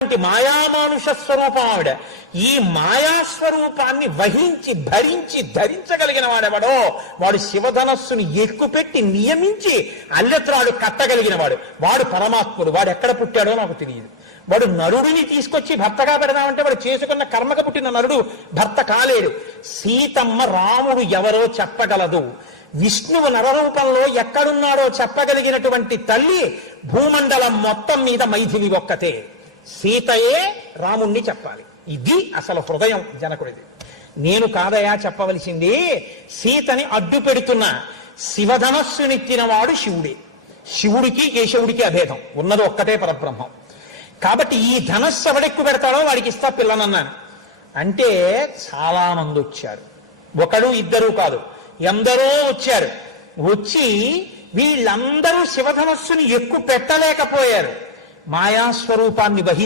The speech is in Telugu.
మాయామానుష స్వరూపం ఆవిడ. ఈ మాయాస్వరూపాన్ని వహించి భరించి ధరించగలిగిన వాడెవడో వాడు శివధనస్సుని ఎక్కుపెట్టి నియమించి అల్లెత్రాడు కట్టగలిగిన వాడు. వాడు పరమాత్ముడు. వాడు ఎక్కడ పుట్టాడో నాకు తెలియదు. వాడు నరుడిని తీసుకొచ్చి భర్తగా పెడదామంటే వాడు చేసుకున్న కర్మక పుట్టిన నరుడు భర్త కాలేడు. సీతమ్మ రాముడు ఎవరో చెప్పగలదు. విష్ణువు నరరూపంలో ఎక్కడున్నాడో చెప్పగలిగినటువంటి తల్లి భూమండలం మొత్తం మీద మైథిలి ఒక్కతే. సీతయే రాముణ్ణి చెప్పాలి. ఇది అసలు హృదయం జనకుడిది. నేను కాదయా చెప్పవలసింది. సీతని అడ్డు పెడుతున్న శివధనస్సునిచ్చిన వాడు శివుడే. శివుడికి కేశవుడికి అభేదం ఉన్నది ఒక్కటే పరబ్రహ్మం. కాబట్టి ఈ ధనస్సు ఎవడెక్కు పెడతాడో వాడికి ఇస్తా పిల్లనన్నాను. అంటే చాలా మంది వచ్చారు. ఒకడు ఇద్దరు కాదు, ఎందరో వచ్చారు. వచ్చి వీళ్ళందరూ శివధనస్సుని ఎక్కువ పెట్టలేకపోయారు. మాయాస్వరూపాన్ని వహి